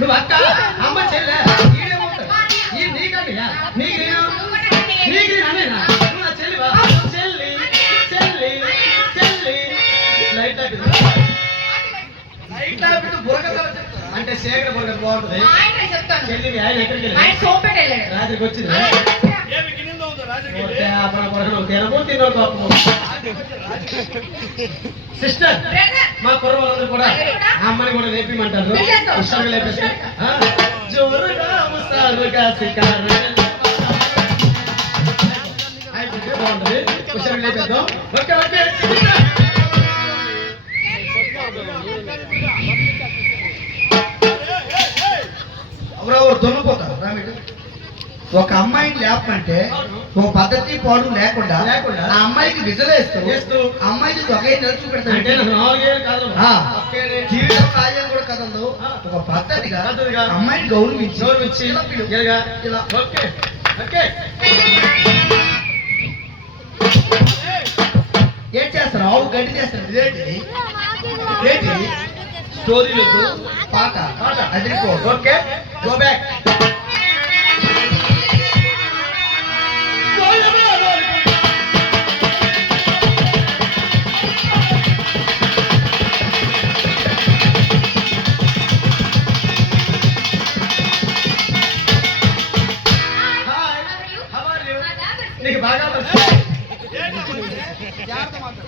నువ్వు అక్క అమ్మ చెల్లె ఈడేమవుతావు ఈ నీకన్నయ్యా నీకు అన్నయ్యనా నువ్వు నా చెల్లివా చెల్లి చెల్లి చెల్లి లైట్ ఆపితే బుర్రకథ అంటే శేఖర బుర్రకథ బాగుంటుంది చెల్లి ఆయన ఎక్కడికి వెళ్ళి రాత్రికి వచ్చింది సిస్టర్ మా కుర్ర వాళ్ళందరూ కూడా అమ్మని కూడా లేపిమంటారు ఉషారుగా లేపేస్తే జోరుగా ముసారుగా శికారు బాగుంటుంది ఉషారుగా లేపేద్దాం ఓకే ఓకే ఎవరెవరు దొన్నుపోతారు రామిడు ఒక అమ్మాయిని లేపమంటే ఒక పద్ధతి పాడు లేకుండా ఆ అమ్మాయికి విజలేస్తూ అమ్మాయికి ఒక నడుచు పెడతాడు జీవితం రాజ్యం కూడా కదలదు ఒక పద్ధతిగా అమ్మాయిని గౌరవించి ఏం చేస్తారు ఆవు గడ్డి చేస్తారు ఇదేంటిది ఏంటి స్టోరీలు పాట పాట అదిరిపో ఓకే గో బ్యాక్ నీకు బాగా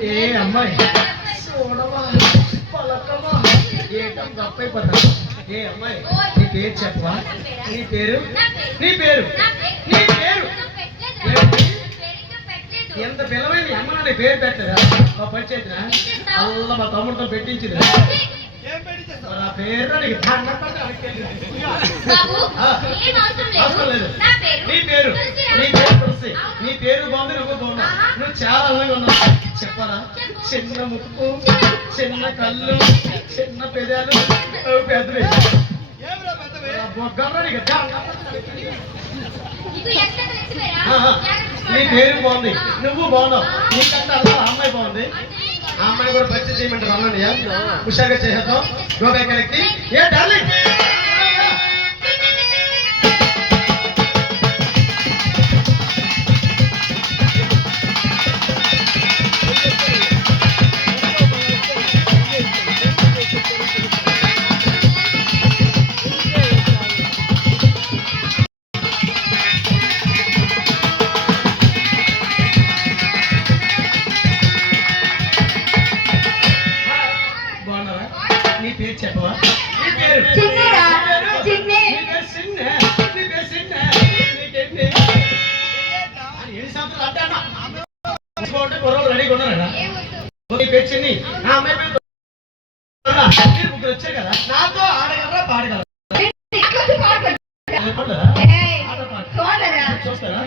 ఏ అమ్మాయి ఏటం గొప్పైపోతా ఏ అమ్మాయి నీ పేరు చెప్పవా నీ పేరు నీ పేరు నీ పేరు ఎంత పిల్లవైంది అమ్మ నా పేరు పెట్టలేదా మా పంచాయతీనా అల్ల మా తమ్ముడితో పెట్టించింది నా పేరు నీకు అవసరం లేదు నీ పేరు తులసి నీ పేరు బాగుంది నువ్వు బాగున్నావు నువ్వు చాలా అందంగా ఉన్నావు చెప్పరా చిన్న ముక్కు చిన్న కళ్ళు చిన్న పెదాలు పెద్దవి నీ పేరు బాగుంది నువ్వు బాగున్నావు నీకంటే అలా అమ్మాయి బాగుంది ఆ అమ్మాయి కూడా పరిచయం చేయమంటారు అన్నయ్య హుషారుగా చేసేద్దాం గోబెక్కడికి ఏ డార్లింగ్ నీ పేరు చెప్పవా నీ పేరు రెడీగా ఉన్నారా నీ పేరు చిన్ని నా అమ్మాయి పేరు ముగ్గురు వచ్చారు కదా నాతో ఆడగలరా పాడగలరా చూస్తారా